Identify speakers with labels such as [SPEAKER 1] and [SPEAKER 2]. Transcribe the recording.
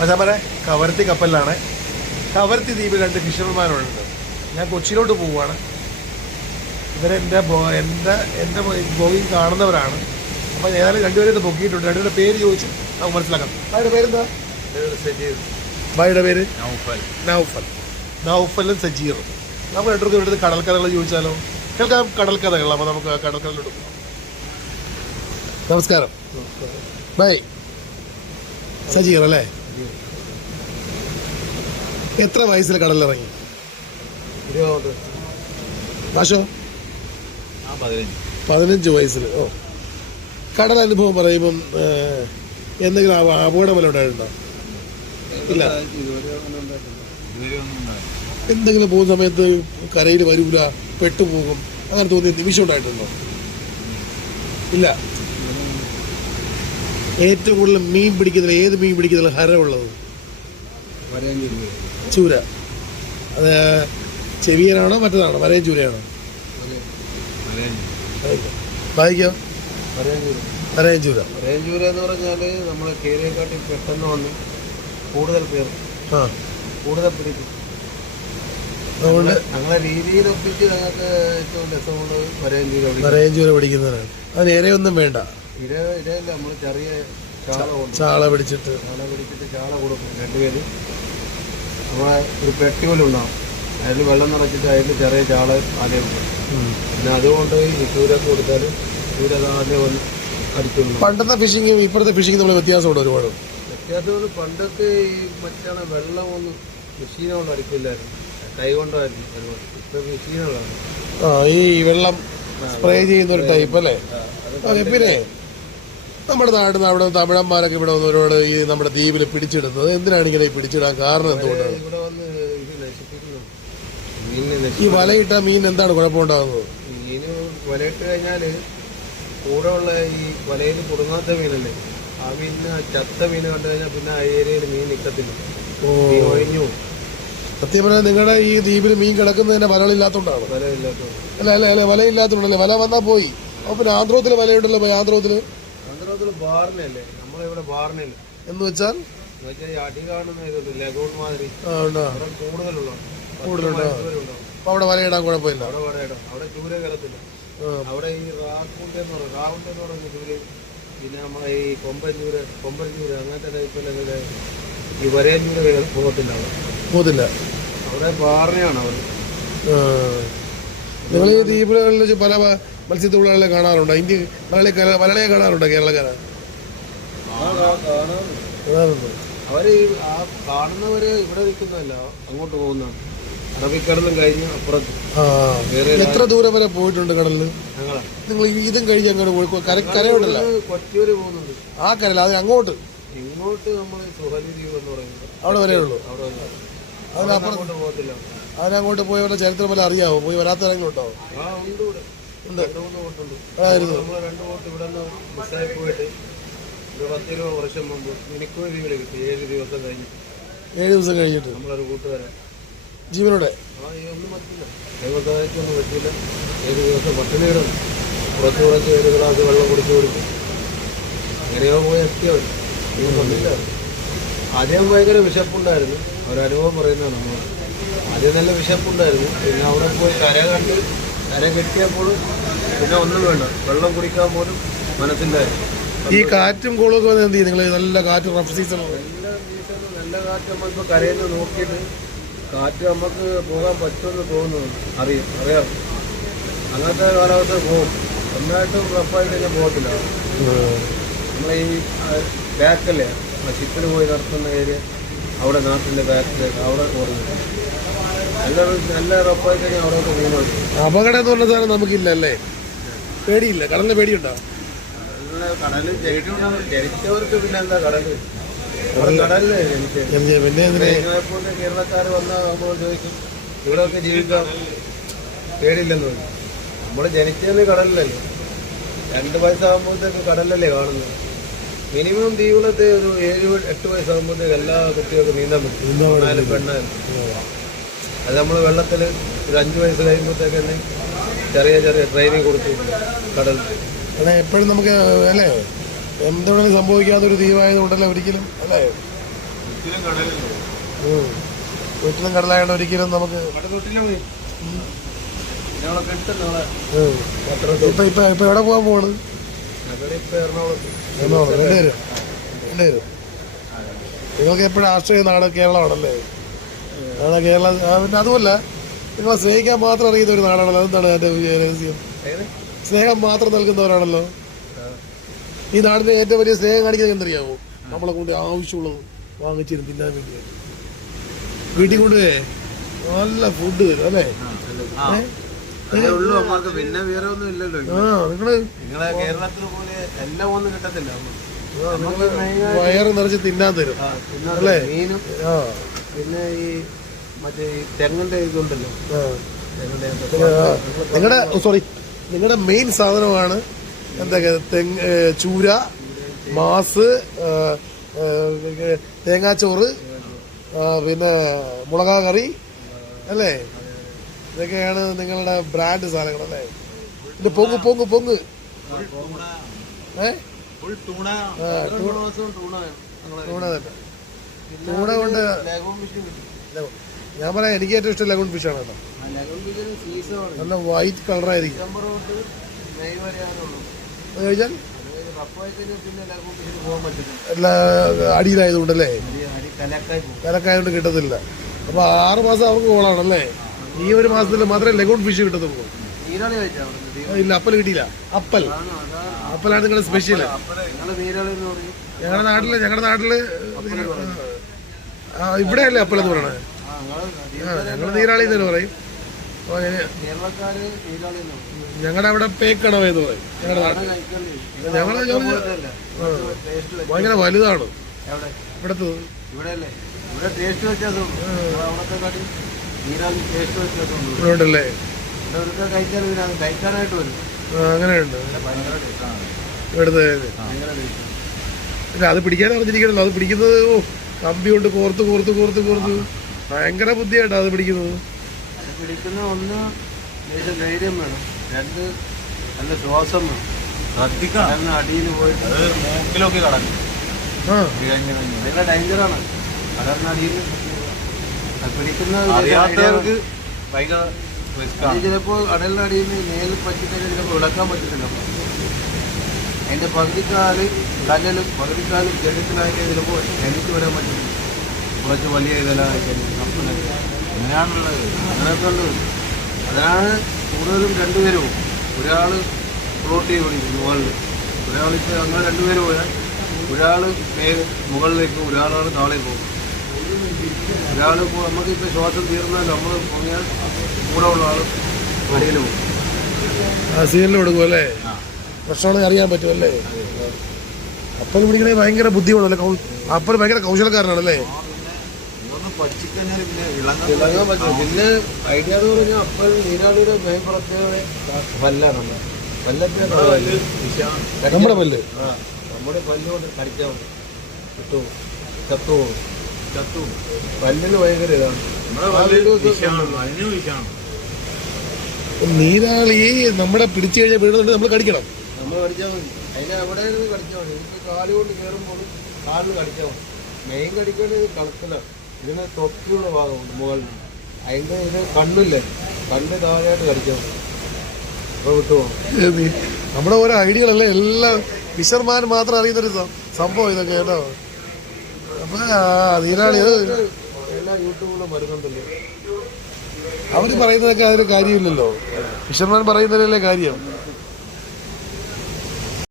[SPEAKER 1] മച്ചാമരെ കവർത്തി കപ്പലിലാണ്. കവർത്തി ദ്വീപിൽ രണ്ട് ഫിഷർമാരുണ്ട്. ഞാൻ കൊച്ചിയിലോട്ട് പോവുകയാണ്. ഇവരെന്റെ ബോ- എന്റെ എന്റെ ബോഗിങ് കാണുന്നവരാണ്. അപ്പോൾ ഏതായാലും രണ്ടുപേരും ഇത് പൊക്കിയിട്ടുണ്ട് രണ്ടുപേരുടെ പേര് ചോദിച്ചു നമുക്ക് മനസ്സിലാക്കാം. അവരുടെ പേരെന്താ? ഭായിയുടെ പേര്?
[SPEAKER 2] നൗഫൽ.
[SPEAKER 1] നൗഫൽ. നൗഫലും സജീറും. നമ്മൾ രണ്ടുപേർക്കും ഇവിടുത്തെ കടൽക്കഥകൾ ചോദിച്ചാലോ? കേൾക്കാം കടൽക്കഥകൾ. അപ്പോൾ നമുക്ക് കടൽക്കഥകളിലോട്ട് പോകാം. നമസ്കാരം. ബൈ സജീർ അല്ലേ? എത്ര വയസ്സിൽ കടലിറങ്ങി
[SPEAKER 2] ആ പതിനഞ്ച്.
[SPEAKER 1] വയസ്സിൽ ഓ. കടൽ അനുഭവം പറയുമ്പം എന്തെങ്കിലും അപ- അപകടം വല്ല ഉണ്ടായിട്ടുണ്ടോ? ഇല്ല. എന്തെങ്കിലും പോകുന്ന സമയത്ത് കരയിൽ വരൂല പെട്ടുപോകും അങ്ങനെ തോന്നിയ നിമിഷം ഉണ്ടായിട്ടുണ്ടോ? ഇല്ല. ഏറ്റവും കൂടുതൽ മീൻ പിടിക്കുന്നതിൽ ഏത് മീൻ പിടിക്കുന്നതിൽ ഹരമുള്ളത്? ചൂര. അത് ചെവിയനാണോ മറ്റേതാണോ? വരയൻ ചൂരയാണോ? വായിക്കോ. വരയും ചൂര.
[SPEAKER 3] റേഞ്ചൂര എന്ന് പറഞ്ഞാൽ നമ്മൾ കേരളക്കാട്ടിൽ പെട്ടെന്ന് വന്ന് കൂടുതൽ പേർ.
[SPEAKER 1] ആ.
[SPEAKER 3] കൂടുതൽ പിടിക്കും
[SPEAKER 1] അതുകൊണ്ട്
[SPEAKER 3] ഞങ്ങളെ രീതിയിൽ ഒപ്പിച്ച് ഞങ്ങൾക്ക് ഏറ്റവും രസമുള്ളത് വരേഞ്ചൂര
[SPEAKER 1] വരയും ചൂര അത് അതിന് ഇരയൊന്നും വേണ്ട.
[SPEAKER 3] ഇര ഇരയല്ല നമ്മൾ ചെറിയ ചാള
[SPEAKER 1] പിടിച്ചിട്ട്.
[SPEAKER 3] ചാള പിടിച്ചിട്ട് ചാള കൊടുക്കും രണ്ടുപേര്. നമ്മളെ ഒരു പെട്ടി പോലും ഉണ്ടാവും. അതിൽ വെള്ളം നിറച്ചിട്ട് അതിൽ ചെറിയ ചാള ആദ്യം പിന്നെ അതുകൊണ്ട് ഈ ചൂരൊക്കെ കൊടുത്താൽ ചൂര ആദ്യം
[SPEAKER 1] പണ്ടത്തെ ഫിഷിങ്ങും ഇപ്പോഴത്തെ ഫിഷിങ്ങും നമ്മൾ വ്യത്യാസമുണ്ട് ഒരുപാട്?
[SPEAKER 3] വ്യത്യാസം പണ്ടത്തെ ഈ മറ്റാണ് വെള്ളമൊന്നും മെഷീനെ കൊണ്ട് അടിക്കില്ലായിരുന്നു. കൈ കൊണ്ടായിരുന്നു ഒരുപാട്. ഇപ്പൊ മെഷീനുകളാണ്
[SPEAKER 1] ആ ഈ വെള്ളം സ്പ്രേ ചെയ്യുന്ന ഒരു ടൈപ്പ് അല്ലേ? പിന്നെ നമ്മുടെ നാട്ടിൽ നിന്ന് അവിടെ തമിഴന്മാരൊക്കെ ഇവിടെ വന്ന് ഒരുപാട് ഈ നമ്മുടെ ദ്വീപിൽ പിടിച്ചിടുന്നത് എന്തിനാണ് ഇങ്ങനെ പിടിച്ചിടാൻ കാരണം എന്തുകൊണ്ടാണ്? ഈ വലയിട്ട മീൻ എന്താണ് കുഴപ്പമുണ്ടാകുന്നത്?
[SPEAKER 3] മീന് വലയിട്ട് കഴിഞ്ഞാൽ കൂടെ ഉള്ള ഈ വലയിൽ കുടുങ്ങാത്ത മീനല്ലേ? ആ മീനിന് ചത്ത മീൻ കണ്ടു കഴിഞ്ഞാൽ പിന്നെ ആ ഏരിയയിൽ മീൻ നിൽക്കത്തില്ല മീൻ ഒഴിഞ്ഞു പോകും.
[SPEAKER 1] സത്യം പറഞ്ഞാൽ നിങ്ങളുടെ ഈ ദ്വീപിൽ മീൻ കിടക്കുന്നതിന്റെ വലകളില്ലാത്തോണ്ടാണ്?
[SPEAKER 3] വലയില്ലാത്ത
[SPEAKER 1] അല്ല അല്ല അല്ല വലയില്ലാത്തോണ്ടല്ലേ? വല വന്നാ പോയി. അപ്പൊ പിന്നെ ആന്ധ്രോത്തിൽ വലയുണ്ടല്ലോ പോയി ആന്ധ്രത്തിൽ
[SPEAKER 3] ആന്ധ്രത്തിൽ ബാറിനല്ലേ? നമ്മളിവിടെ ബാറിനില്ല?
[SPEAKER 1] എന്ന് വെച്ചാൽ?
[SPEAKER 3] അവിടെ
[SPEAKER 1] കൂടുതലുണ്ടോ? വലയിടാൻ കുഴപ്പമില്ല.
[SPEAKER 3] അവിടെ ചൂര ഈ റാക്കൂണ്ട് എന്ന് പറയും. റാവുണ്ട് എന്ന് പറയുന്ന ചൂര് പിന്നെ നമ്മളെ ഈ കൊമ്പൻ ചൂര് കൊമ്പൻ ചൂര് അങ്ങനത്തെ ടൈപ്പിലൊക്കെ ഈ വരയൻ ചൂര കയറി പോകത്തില്ല അവിടെ.
[SPEAKER 1] പോതില്ല
[SPEAKER 3] അവർ
[SPEAKER 1] നിങ്ങൾ ഈ ദ്വീപുകളിൽ പല മത്സ്യത്തൊഴിലാളികളെ കാണാറുണ്ടോ? ഇന്ത്യ മലയാളി മലയാളിയെ കാണാറുണ്ടോ കേരളക്കാരെ? കാണാറുണ്ട്.
[SPEAKER 3] അവർ ഈ ആ ഇവിടെ നിൽക്കുന്നതല്ല അങ്ങോട്ട് പോകുന്നതാണ്. അറബിക്കടലും കഴിഞ്ഞ് അപ്പുറത്ത്.
[SPEAKER 1] എത്ര ദൂരം വരെ പോയിട്ടുണ്ട് കടലിൽ നിങ്ങൾ ഇതും കഴിഞ്ഞ് അങ്ങോട്ട് പോയി കര കരയോട്ടല്ല?
[SPEAKER 3] പോകുന്നുണ്ട്.
[SPEAKER 1] ആ കരല്ല അത് അങ്ങോട്ട്?
[SPEAKER 3] ഇങ്ങോട്ട് നമ്മൾ സുഹലി ദ്വീപ് എന്ന് പറയുന്നത്.
[SPEAKER 1] അവിടെ വരെ ഉള്ളൂ. അതിനപ്പുറം അതിനങ്ങോട്ട് പോയവരുടെ ചരിത്രം പോലെ അറിയാവോ? പോയി വരാത്തവരെങ്കിലും ഉണ്ടോ?
[SPEAKER 3] ആ ഉണ്ട് ഇവിടെ. ഏഴ് ദിവസം കഴിഞ്ഞ്.
[SPEAKER 1] ഏഴ് ദിവസം കഴിഞ്ഞിട്ട്.
[SPEAKER 3] നമ്മളൊരു കൂട്ടുകാരൻ.
[SPEAKER 1] ജീവനോടെ?
[SPEAKER 3] ദൈവസഹായിക്കൊന്നും ഏഴ് ദിവസം പട്ടിണി കിടന്നു. കുറച്ച് കുറച്ച് ഒരു ഗ്ലാസ് വെള്ളം കുടിച്ച് കുടിച്ച്. എങ്ങനെയോ പോയി എത്തിയവൻ ഇത് കൊണ്ടില്ല ആദ്യം ഭയങ്കര വിശപ്പുണ്ടായിരുന്നു. ഒരനുഭവം പറയുന്നതാണ് നമ്മൾ ആദ്യം നല്ല വിശപ്പുണ്ടായിരുന്നു. പിന്നെ അവിടെ പോയി കര കണ്ട് കര കെട്ടിയപ്പോഴും പിന്നെ ഒന്നും വേണ്ട. വെള്ളം കുടിക്കാൻ പോലും മനസ്സിലായിരുന്നു
[SPEAKER 1] ഈ കാറ്റും കോളും ഒക്കെ വന്ന് എന്ത് ചെയ്യും? നിങ്ങൾ നല്ല കാറ്റ് റഫ് സീസൺ
[SPEAKER 3] നല്ല കാറ്റ് നമ്മളിപ്പോൾ കരയിൽ നിന്ന് നോക്കിയിട്ട് കാറ്റ് നമുക്ക് പോകാൻ പറ്റുമെന്ന് തോന്നുന്നു. അറിയാം അറിയാം. അങ്ങനത്തെ കാലാവസ്ഥ പോകും. നന്നായിട്ട് റഫായിട്ട് കഴിഞ്ഞാൽ പോകത്തില്ല. നമ്മളെ ഈ ബാക്കല്ലേ? ഷിപ്പിൽ പോയി നടത്തുന്ന ഏരിയ അവിടെ നാട്ടിന്റെ ബാക്കിലേക്ക് അവിടെ പോകുന്നത്
[SPEAKER 1] അപകടം എന്ന് പറഞ്ഞ സാധനം നമുക്കില്ല അല്ലേ പേടിയില്ല. കടലിന് പേടിയുണ്ടോ?
[SPEAKER 3] കടലിൽ ജനിച്ച ജനിച്ചവർക്ക് പിന്നെ എന്താ
[SPEAKER 1] കടൽ? പിന്നെ
[SPEAKER 3] കേരളക്കാർ വന്നാൽ ചോദിക്കും ഇവിടെയൊക്കെ ജീവിക്കാം. പേടില്ലെന്ന് പറയും നമ്മൾ ജനിച്ചത് കടലിലല്ലേ. രണ്ട് വയസ്സാകുമ്പോഴത്തേക്ക് കടലല്ലേ കാണുന്നത്. മിനിമം തീവ്രത്തെ ഒരു ഏഴ് എട്ട് വയസ്സാകുമ്പോഴത്തേക്ക് എല്ലാ കുട്ടികൾക്കും നീന്താൻ പറ്റും. പെണ്ണായാലും. അത് നമ്മൾ വെള്ളത്തിൽ ഒരു അഞ്ച് വയസ്സ് കഴിയുമ്പോഴത്തേക്ക് തന്നെ ചെറിയ ചെറിയ ട്രെയിനിങ് കൊടുത്തു കടൽ.
[SPEAKER 1] അല്ലെ എപ്പോഴും നമുക്ക് അല്ലേ? എന്തുകൊണ്ടും സംഭവിക്കാത്ത ഒരു ദ്വീപായത് കൊണ്ടല്ലേ ഒരിക്കലും അല്ലേ?
[SPEAKER 2] ഒരിക്കലും
[SPEAKER 1] വീട്ടിലും കടലായതുകൊണ്ട് ഒരിക്കലും നമുക്ക്. ഇപ്പൊ ഇപ്പൊ ഇപ്പൊ എവിടെ പോകാൻ പോവാണ്? എറണാകുളം. രണ്ടുപേരും. രണ്ടുപേരും. നിങ്ങൾക്ക് എപ്പോഴും ആശ്രയ നാട് കേരളമാണല്ലേ? ആണ് കേരള. പിന്നെ അതുമല്ല നിങ്ങളെ സ്നേഹിക്കാൻ മാത്രം അറിയുന്ന ഒരു നാടാണല്ലോ. അതെന്താണ് അതിന്റെ രഹസ്യം? സ്നേഹം മാത്രം നൽകുന്നവരാണല്ലോ. ഈ നാടിന് ഏറ്റവും വലിയ സ്നേഹം കാണിക്കുന്നത് എന്തറിയാമോ നമ്മളെ കൊണ്ട് ആവശ്യമുള്ളത് വാങ്ങിച്ചിരുന്ന് തിന്നാൻ വേണ്ടി വീട്ടിൽ കൊണ്ട് നല്ല ഫുഡ് തരും അല്ലേ?
[SPEAKER 3] പിന്നെ വേറെ ഒന്നും ഇല്ലല്ലോ
[SPEAKER 1] നിങ്ങൾ നിങ്ങളെ
[SPEAKER 3] കേരളത്തിലെ പോലെ എല്ലാം ഒന്നും കിട്ടത്തില്ല
[SPEAKER 1] വയറ് നിറച്ച് തിന്നാൻ തരും അല്ലേ?
[SPEAKER 3] മീനും.
[SPEAKER 1] ആ.
[SPEAKER 3] പിന്നെ ഈ മറ്റേ ഈ തെങ്ങിന്റെ ഇതുണ്ടല്ലോ. തെങ്ങിന്റെ
[SPEAKER 1] നിങ്ങളുടെ സോറി നിങ്ങളുടെ മെയിൻ സാധനമാണ് എന്താ തെങ്ങ് ഏ, ചൂര മാസ് ഏ, ഏ, തേങ്ങാച്ചോറ് ആ, പിന്നെ മുളകാ കറി അല്ലേ? ഇതൊക്കെയാണ് നിങ്ങളുടെ ബ്രാൻഡ് സാധനങ്ങൾ അല്ലേ? ഇത് പൊങ്ങ് പൊങ്ങ് പൊങ്ങ്. ഏ?
[SPEAKER 2] ഫുൾ ടൂണ
[SPEAKER 1] ആ,
[SPEAKER 3] ടൂണ
[SPEAKER 1] തന്നെ. ടൂണ കൊണ്ട് ഞാൻ പറയാം എനിക്ക് ഏറ്റവും ഇഷ്ടം ലഗൂൺ ഫിഷാണ് കേട്ടോ. നല്ല വൈറ്റ് കളറായിരിക്കും അത് എല്ലാ അടിയിലായതുകൊണ്ടല്ലേ?
[SPEAKER 3] അടി അടി കലക്കായി
[SPEAKER 1] കിട്ടത്തില്ല. അപ്പൊ ആറ് മാസം അവർക്ക് കോളാണല്ലേ ഈ ഒരു മാസത്തിൽ മാത്രമേ ലഗൂൺ ഫിഷ് കിട്ടത്തുള്ളൂ. ഇല്ല അപ്പൽ കിട്ടിയില്ല. അപ്പൽ. അപ്പലാണ് നിങ്ങളുടെ സ്പെഷ്യൽ ഞങ്ങളുടെ നാട്ടിൽ ഞങ്ങളുടെ നാട്ടിൽ ആ, ഇവിടെയല്ലേ അല്ലേ എന്ന് പറയണത്
[SPEAKER 3] ആ
[SPEAKER 1] ഞങ്ങൾ നീരാളി എന്ന് പറയും. ഞങ്ങളുടെ അവിടെ പേക്കണവ എന്ന് പറയും. ഞങ്ങളുടെ നാട്ടിൽ
[SPEAKER 3] ഞങ്ങൾ
[SPEAKER 1] ഭയങ്കര വലുതാണ്. ഇവിടത്തെ
[SPEAKER 3] ഇവിടെ ഇവിടെ
[SPEAKER 1] ഇവിടെ ഉണ്ടല്ലേ
[SPEAKER 3] ഇവിടെ
[SPEAKER 1] അങ്ങനെയുണ്ട്. ഇവിടുത്തെ അത് പിടിക്കാൻ അറിഞ്ഞിരിക്കണല്ലോ അത് പിടിക്കുന്നത് ഓ കമ്പി കൊണ്ട് കോർത്ത് കോർത്ത് കോർത്ത് കോർത്ത്. ഭയങ്കര ബുദ്ധിയായിട്ടാ അത് പിടിക്കുന്നത്.
[SPEAKER 3] പിടിക്കുന്ന ഒന്ന് ധൈര്യം വേണം. രണ്ട് നല്ല ശ്വാസം വേണം.
[SPEAKER 2] ശ്രദ്ധിക്കണം
[SPEAKER 3] അടിയിൽ പോയിട്ട്
[SPEAKER 2] മൂക്കിലൊക്കെ കടക്കും.
[SPEAKER 3] ഭയങ്കര ഡേഞ്ചറാണ് കാരണം അടിയിൽ പിടിക്കുന്ന
[SPEAKER 2] അറിയാത്തവർക്ക് ഭയങ്കര റിസ്ക് ആണ്.
[SPEAKER 3] ചിലപ്പോൾ കടലിന്റെ അടിയിൽ നിന്ന് നേരിൽ പറ്റിക്കഴിഞ്ഞാൽ ചിലപ്പോൾ വിളക്കാൻ പറ്റത്തില്ല. അതിന്റെ പകുതിക്കാൽ കല്ലിലും പകുതിക്കാലും ജലത്തിലായിട്ട് ചിലപ്പോൾ എനിക്ക് വരാൻ പറ്റും. കുറച്ച് വലിയ ഇതെല്ലാം
[SPEAKER 2] അങ്ങനെയാണുള്ളത്.
[SPEAKER 3] അങ്ങനെയൊക്കെ അതാണ് കൂടുതലും രണ്ടുപേരും. ഒരാൾ ഫ്ലോട്ട് ചെയ്ത് പിടിക്കും മുകളിൽ ഒരാളിപ്പോൾ അങ്ങനെ രണ്ടുപേരും പോയാൽ ഒരാൾ മുകളിലേക്ക് ഒരാളാണ് താഴെ പോകും. ഒരാൾ നമുക്കിപ്പോൾ ശ്വാസം തീർന്നാൽ നമ്മൾ പൊങ്ങിയാൽ കൂടെ ഉള്ള ആൾ അടിയിൽ പോകും.
[SPEAKER 1] സീനിൽ കൊടുക്കും അല്ലേ. പ്രശ്നമാണെന്ന് അറിയാൻ പറ്റും അപ്പൽ പിടിക്കണേ ഭയങ്കര ബുദ്ധിമുട്ടല്ലേ കൗ അപ്പൽ ഭയങ്കര കൗശലക്കാരനാണല്ലേ?
[SPEAKER 2] ഇളങ്ങാൻ
[SPEAKER 3] പറ്റും. പിന്നെ ഐഡിയ എന്ന് പറഞ്ഞാൽ അപ്പോൾ നീരാളിയുടെ മെയിൻ പ്രത്യേകത പല്ലാണ് പല്ലൊക്കെ
[SPEAKER 1] നമ്മുടെ പല്ല്
[SPEAKER 3] നമ്മുടെ പല്ലുകൊണ്ട് കടിക്കാൻ കിട്ടും. ചത്തു
[SPEAKER 2] ചത്തു
[SPEAKER 3] പല്ലിന് ഭയങ്കര ഇതാണ്.
[SPEAKER 1] നീരാളി നമ്മളെ പിടിച്ചു കഴിഞ്ഞാൽ വീടുന്നുണ്ട് നമ്മൾ കടിക്കണം.
[SPEAKER 3] നമ്മൾ കടിച്ചാൽ മതി. അതിനെ എവിടെ നിന്ന് കടിച്ചാൽ മതി. എനിക്ക് കാൽ കൊണ്ട് കയറുമ്പോൾ കാലിൽ കടിച്ചാൽ മതി. മെയിൻ കടിക്കേണ്ടത് കളത്തിലാണ് ഇതിന് തൊട്ടിലുള്ള ഭാഗമുണ്ട് മുകളിൽ അതിന്റെ ഇത് കണ്ണില്ല? കണ്ണ് താഴെയായിട്ട് കടിച്ചാൽ മതി. അപ്പോൾ വിട്ടുപോകും
[SPEAKER 1] നമ്മുടെ ഓരോ ഐഡിയകളല്ലേ? എല്ലാം ഫിഷർമാൻ മാത്രം അറിയുന്നൊരു സംഭവം ഇതൊക്കെ കേട്ടോ. അപ്പൊ നീരാളി
[SPEAKER 3] എല്ലാ യൂട്യൂബിലും വരുന്നുണ്ടല്ലോ.
[SPEAKER 1] അവർ പറയുന്നതൊക്കെ അതൊരു കാര്യമില്ലല്ലോ. ഫിഷർമാൻ പറയുന്നതിലല്ലേ കാര്യം?